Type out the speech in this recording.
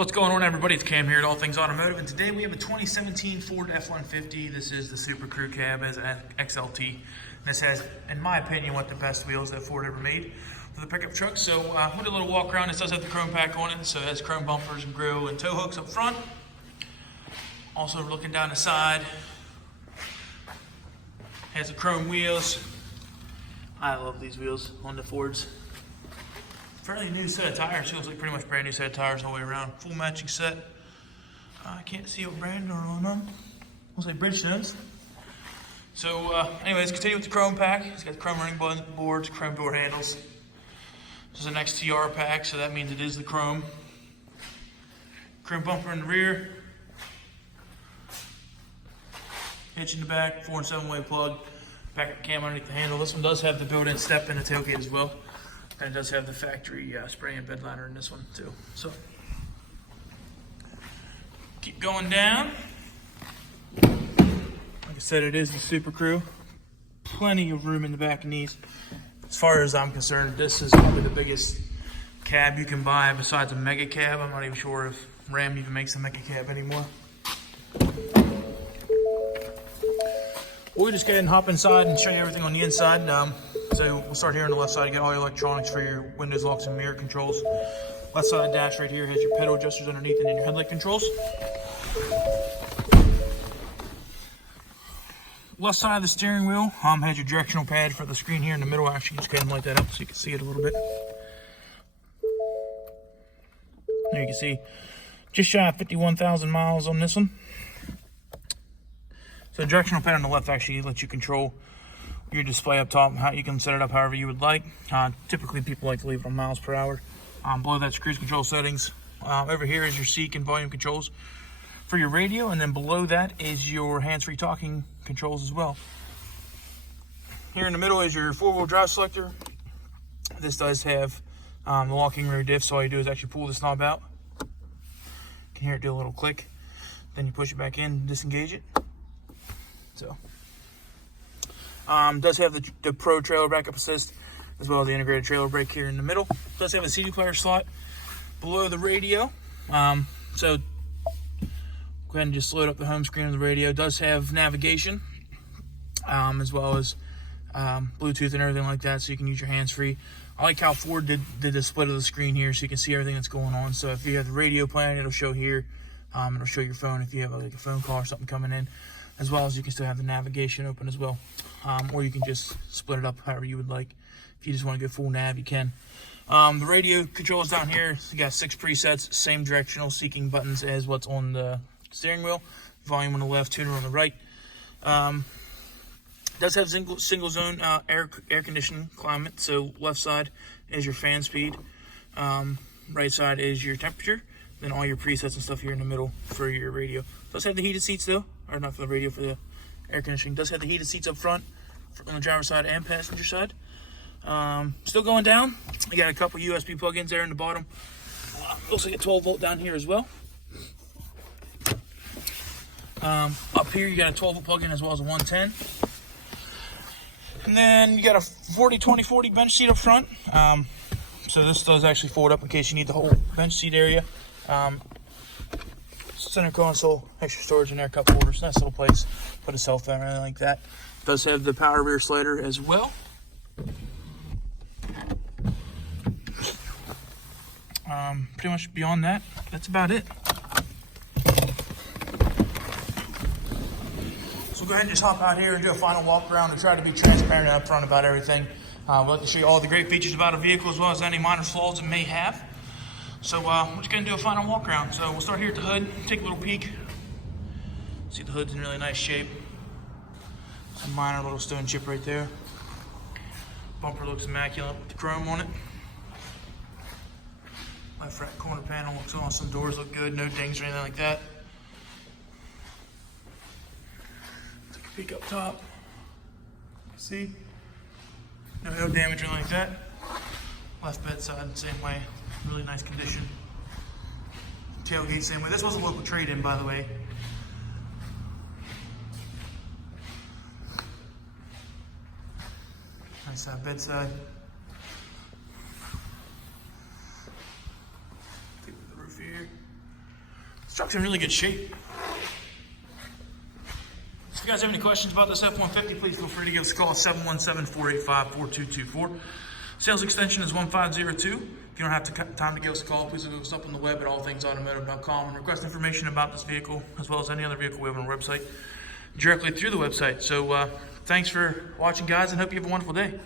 What's going on, everybody? It's Cam here at All Things Automotive, and today we have a 2017 Ford F-150. This is the Super Crew cab as an XLT. This has, in my opinion, one of the best wheels that Ford ever made for the pickup truck. So we'll do a little walk around. This does have the chrome pack on it, so it has chrome bumpers and grille and tow hooks up front. Also looking down the side, has the chrome wheels. I love these wheels on the Fords. Fairly new set of tires. Feels like pretty much brand new set of tires all the way around. Full matching set. I can't see what brand they're on them. Looks like Bridgestones. So anyways, continue with the chrome pack. It's got the chrome ring boards, chrome door handles. This is an XTR pack, so that means it is the chrome. Chrome bumper in the rear. Hitch in the back, 4 and 7-way plug. Backup cam underneath the handle. This one does have the built-in step in the tailgate as well. And it does have the factory spray and bedliner in this one too. So keep going down. Like I said, it is the Super Crew. Plenty of room in the back of these. As far as I'm concerned, this is probably the biggest cab you can buy besides a mega cab. I'm not even sure if Ram even makes a mega cab anymore. We'll just go ahead and hop inside and show you everything on the inside. So we'll start here on the left side. You get all your electronics for your windows, locks, and mirror controls. Left side of the dash right here has your pedal adjusters underneath and then your headlight controls. Left side of the steering wheel has your directional pad for the screen here in the middle. Actually, just go ahead and light that up so you can see it a little bit. There you can see just shy of 51,000 miles on this one. So the directional pad on the left actually lets you control your display up top, how you can set it up however you would like. Typically people like to leave it on miles per hour. Below that's cruise control settings. Over here is your seat and volume controls for your radio, and then below that is your hands-free talking controls as well. Here in the middle is your 4-wheel drive selector. This does have the locking rear diff, so all you do is actually pull this knob out. You can hear it do a little click. Then you push it back in, disengage it. So does have the Pro trailer backup assist, as well as the integrated trailer brake here in the middle. Does have a CD player slot below the radio. So go ahead and just load up the home screen of the radio. Does have navigation, as well as Bluetooth and everything like that, so you can use your hands-free. I like how Ford did the split of the screen here, so you can see everything that's going on. So if you have the radio playing, it'll show here. It'll show your phone if you have like a phone call or something coming in, as well as you can still have the navigation open as well. Or you can just split it up however you would like. If you just want to go full nav, you can. The radio controls down here, you got 6 presets, same directional seeking buttons as what's on the steering wheel. Volume on the left, tuner on the right. Does have single zone air conditioning climate. So left side is your fan speed, right side is your temperature. Then all your presets and stuff here in the middle for your radio. Does have the heated seats though, or not for the radio, for the air conditioning. Does have the heated seats up front on the driver's side and passenger side. Still going down. You got a couple USB plug-ins there in the bottom. Looks like a 12-volt down here as well. Up here you got a 12-volt plug-in as well as a 110. And then you got a 40-20-40 bench seat up front. So this does actually fold up in case you need the whole bench seat area. Center console, extra storage in there, cup holders, nice little place. Put a cell phone or anything like that. Does have the power rear slider as well. Pretty much beyond that, that's about it. So go ahead and just hop out here and do a final walk around and try to be transparent and upfront about everything. We'd like to show you all the great features about a vehicle as well as any minor flaws it may have. So we're just going to do a final walk around. So we'll start here at the hood, take a little peek. See, the hood's in really nice shape. Some minor little stone chip right there. Bumper looks immaculate with the chrome on it. Left front corner panel looks awesome. Doors look good, no dings or anything like that. Take a peek up top. See? No damage or anything like that. Left bedside, same way. Really nice condition. Tailgate, same way. This was a local trade-in, by the way. Nice bedside. Take the roof here. This truck's in really good shape. If you guys have any questions about this F-150, please feel free to give us a call at 717-485-4224. Sales extension is 1502. If you don't have time to give us a call, please look us up on the web at allthingsautomotive.com and request information about this vehicle as well as any other vehicle we have on our website directly through the website. So thanks for watching, guys, and hope you have a wonderful day.